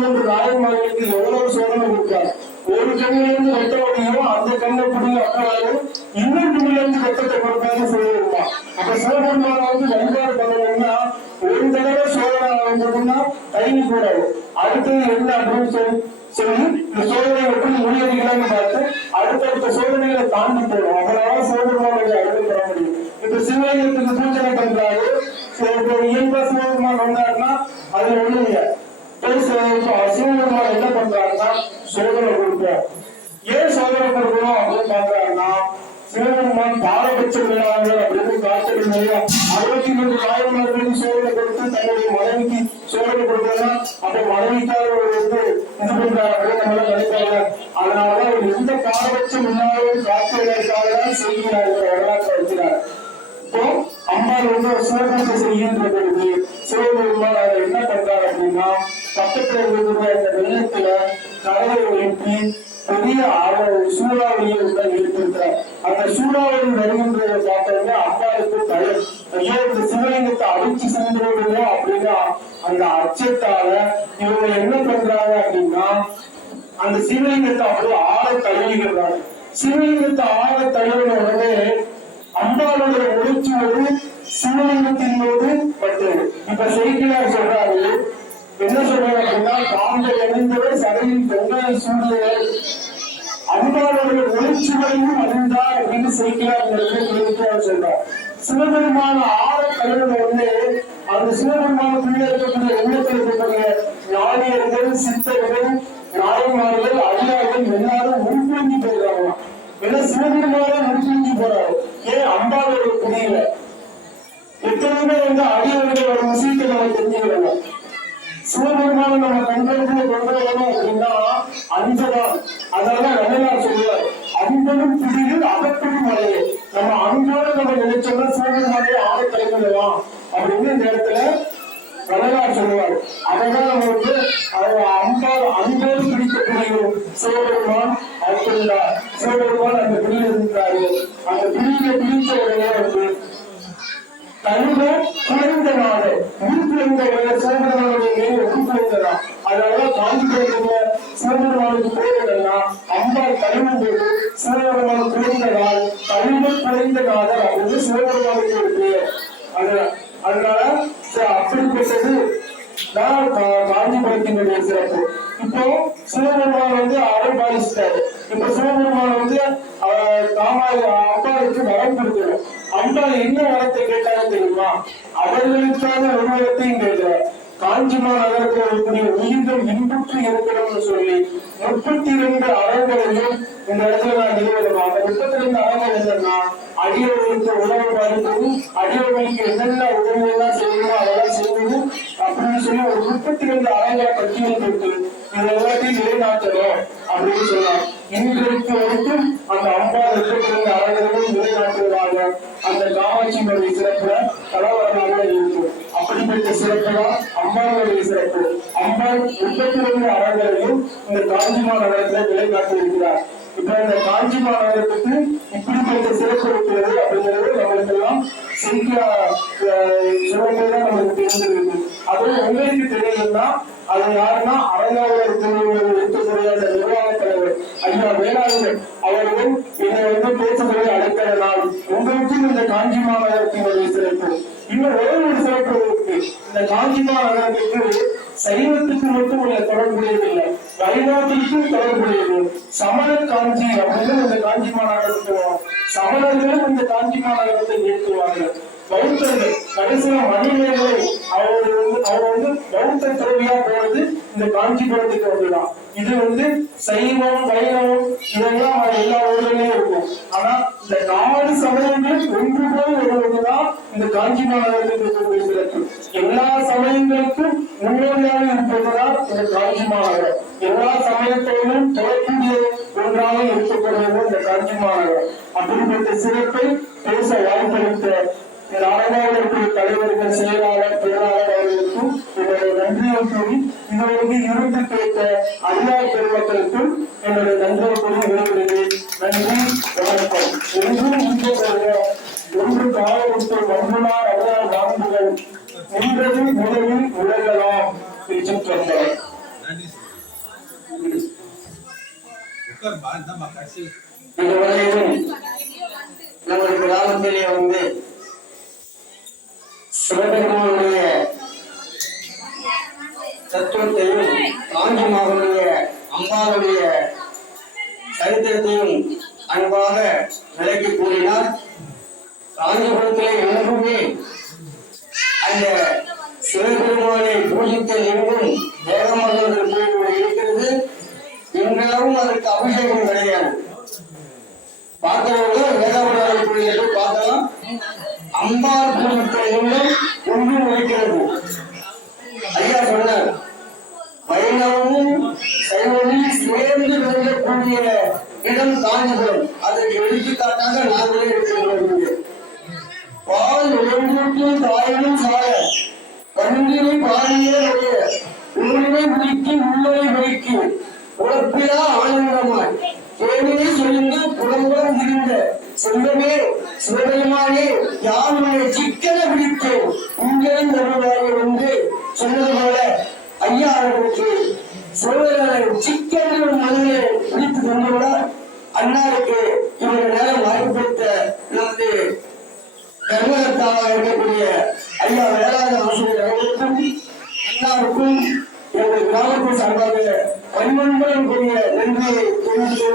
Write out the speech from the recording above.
மூன்று நாயன்மார்களுக்கு எவ்வளவு சோதனை கொடுத்தார்? ஒரு கண்ணிலிருந்து வெட்ட முடியும் அந்த கண்ணை புரிய அப்பவாரு இன்னொரு கண்ணிலிருந்து வெட்டத்தை கொடுத்தாங்க சொல்லியிருப்பான் அப்ப சிவபெருமான வந்து வழிபாடு பண்ணணும்னா ஒரு தடவை சோதனை வந்ததுன்னா கைவி கூடாது. அடுத்தது என்ன அப்படின்னு சொல்லி சொல்லி இந்த சோதனை எப்படி முறியடிக்கலாம்னு பார்த்து அடுத்தடுத்த சோதனைகளை தாண்டி போகணும். அதனால சிவபெருமானுடைய அருள் பெற முடியும். இப்ப சிவலிங்கத்துக்கு பூஜனை பண்றாரு சரி, இப்ப இயல்பா சிவபெருமான் வந்தாருன்னா அதுல ஒண்ணு இல்ல சிவபெருமான் என்ன பண்றாருன்னா சோதனை கொடுப்பார் ஏன் சோதனை கொடுக்கணும் அப்படின்னு பாக்குறாருன்னா சிவபெருமான் பாரபட்ச விழாங்கள் அப்படின்னு காத்தல் அறுபத்தி மூன்று நாயன்மார்களுக்கு சோதனை கொடுத்து தன்னுடைய மனைவிக்கு சோதனை கொடுத்தா அப்ப மனைவிக்காக வந்து இது பண்றாரு அப்படின்னு நம்மள நினைப்பாங்க அதனால அவர் எந்த பாரபட்சம் இல்லாமல் காத்துவதற்காக தான் செய்கிறார் இந்த வரலாற்றை வைக்கிறார் இப்போ அம்மாள் வந்து ஒரு சிவபூஜை செய்கின்ற பொழுது சிவபெருமான் அதை என்ன பண்றாரு அப்படின்னா பக்கத்துல இருக்கிற அந்த வெள்ளத்துல கரையை எழுப்பி பெரிய சூறாவளியை அந்த சிவலிங்கத்தை அப்படியே ஆழ தழுவிக்கிறார். சிவலிங்கத்தை ஆழ தழுவின உடனே அம்பாளுடைய ஒளிச்சுவது சிவலிங்கத்தின் போது பட்டது. இப்ப செய்கிறார் சொல்றாரு என்ன சொல்றாரு அப்படின்னா பாம்பை அணிந்தவர் சடையில் பொங்கலை சூழ்நிலை அம்பாளுடைய ஒளிச்சுவதையும் அறிந்தார் அப்படின்னு செய்தியார் சொல்றார். சிவபெருமான ஆழ கழுவின உடனே அந்த சிவபெருமானுக்குள்ளே இருக்கக்கூடிய உள்ளத்தில் இருக்கக்கூடிய ஞானியர்கள் சித்தர்கள் சிவபெருமான முன்பிரிஞ்சு போறாரு ஏன் அம்பாளோட புரியல எத்தனையுமே வந்து அடியவர்கள் விஷயத்தை நம்ம தெரிஞ்சுக்கிறோம் சிவபெருமான நம்ம கண்களுக்குள்ள கொண்டு அப்படின்னா அன்பதான் அதனால வள்ளலார் சொல்லுவார். அன்பனும் பிடியில் அகப்படும் மலையே நம்ம அன்போடு நம்ம நினைச்சோம்னா சிவபெருமானே ஆளை அப்படின்னு இந்த இடத்துல வள்ளலார் சொல்லுவார். அதனால நம்ம வந்து அன்பால் அன்போடு பிடிக்கக்கூடிய சிவபெருமான் அற்புதம் சிவபெருமான் அந்த பிடியில் இருந்தாரு அந்த பிடியில பிடிச்ச உடனே வந்து தங்க குறைந்த நாடு உருக்குறைந்த மேல் உருக்குறைந்ததா அதனால காஞ்சிபுரத்துல சிவபெருமானுக்கு போவதென்னா அம்பாள் கழிவும் போது சிவபெருமான் காஞ்சிபுரத்தினுடைய சிறப்பு இப்போ சிவபெருமான் வந்து அரை பாதிச்சிட்டாரு இப்ப சிவபெருமான் வந்து தாமாய் அம்பாளுக்கு வரம் கொடுக்கணும். அம்பாள் என்ன வரத்தை கேட்டாலும் தெரியுமா? அவர்களுக்கான ஒரு வரத்தையும் கேட்கிறார். காஞ்சிமா நகரத்தில் இருக்கக்கூடிய உயிர்கள் இன்புற்று இருக்கணும்னு சொல்லி முப்பத்தி இரண்டு அறங்களையும் இந்த இடத்துல நான் நிறுவனமாக முப்பத்தி ரெண்டு அறங்கள் என்னன்னா அடியவர்களுக்கு உணவு பாதிப்பதும் அடியவர்களுக்கு என்னென்ன உதவி இருந்த முப்பத்தி ரெண்டு அறங்களை பட்டியல் போட்டு இது எல்லாத்தையும் நிலைநாட்டணும் அப்படின்னு சொன்னார். இன்றைக்கு வரைக்கும் அந்த அம்பாள் முப்பத்தி அறங்களையும் நிலைநாட்டுவதாக அந்த காமாட்சியினுடைய சிறப்புல கலவரமாக இருக்கும் அப்படிப்பட்ட சிறப்பு தான் அம்பாளுடைய சிறப்பு. அம்பாள் முப்பத்தி ரெண்டு அறங்களையும் இந்த காஞ்சிமா நகரத்துல நிலைநாட்டி இருக்கிறார் இப்ப இந்த காஞ்சி மாநகரத்துக்கு இப்படிப்பட்ட சிறப்பு இருக்கிறது அப்படிங்கிறது நம்மளுக்கு எல்லாம் செய்தியா அதுவும் உங்களுக்கு தெரியலன்னா அது யாருன்னா அரங்காவலர் திருவிழா இருக்கக்கூடிய அந்த நிர்வாக தலைவர் ஐயா வேளாளர் அவர்கள் இதை வந்து பேசுவதை அழைக்கிற உங்களுக்கும் இந்த காஞ்சி மாநகரத்தினுடைய சிறப்பு. இன்னும் ஒரே ஒரு சிறப்பு இருக்கு. இந்த காஞ்சி மாநகரத்துக்கு சைவத்துக்கு மட்டும் உள்ள தொடர்புடையதில்லை வைணவத்திற்கும் தொடர்புடையது சமண காஞ்சி அப்படின்னு இந்த காஞ்சி மாநகரத்துக்கு வரும். சமணர்களும் இந்த காஞ்சி மாநகரத்தை இயக்குவார்கள் பௌத்தர்கள் கடைசியில மணிமேகலை அவர் வந்து அவர் வந்து பௌத்த துறவியா போனது இந்த காஞ்சிபுரத்துக்கு வந்துதான். இது வந்து சைவம் வைணவம் இதெல்லாம் எல்லா ஊர்லயும் இருக்கும். ஆனா இந்த நாலு சமயங்கள் ஒன்று போய் வருவதுதான் இந்த காஞ்சி மாநகரத்துக்கு எல்லா சமயங்களுக்கும் முன்னோடியாக இருப்பது அரங்காவலருக்கு தலைவர்கள் செயலாளர் பேராளர் அவர்களுக்கும் என்னுடைய நன்றியை கூறி இருந்து கேட்ட அடியார் பெருமக்களுக்கும் என்னுடைய நன்றியை கூறி விடைபெறுகிறேன். நன்றி வணக்கம். என்றும் இங்கே வருக ஒன்று காலமுத்து ஒன்றுநாள் அடியார் நான்குகள் நின்றது முதலில் உலகலாம் திருச்சிற்றம்பலம். இதுவரையிலும் நமது கிராமத்திலே வந்து சிவபெருமானுடைய தத்துவத்தையும் காஞ்சி மகனுடைய அம்பாளுடைய சரித்திரத்தையும் அன்பாக விளக்கி கூறினார். காஞ்சிபுரத்திலே எங்குமே அந்த சிவபெருமானை பூஜித்த எங்கும் வேதம் உடம்புக்கும் தாயினும் சாய கண்ணினை பாடியே உடைய உண்மை முடிக்கு உள்ளதை வைக்கு உழப்பிலா ஆனந்தமாய். தேனியை சொல்லிந்து புலம்புடன் இருந்த செல்வமே சிவபெருமானே யார் உன்னை சிக்கன பிடித்தேன். உங்களின் வருவாய் Thank you.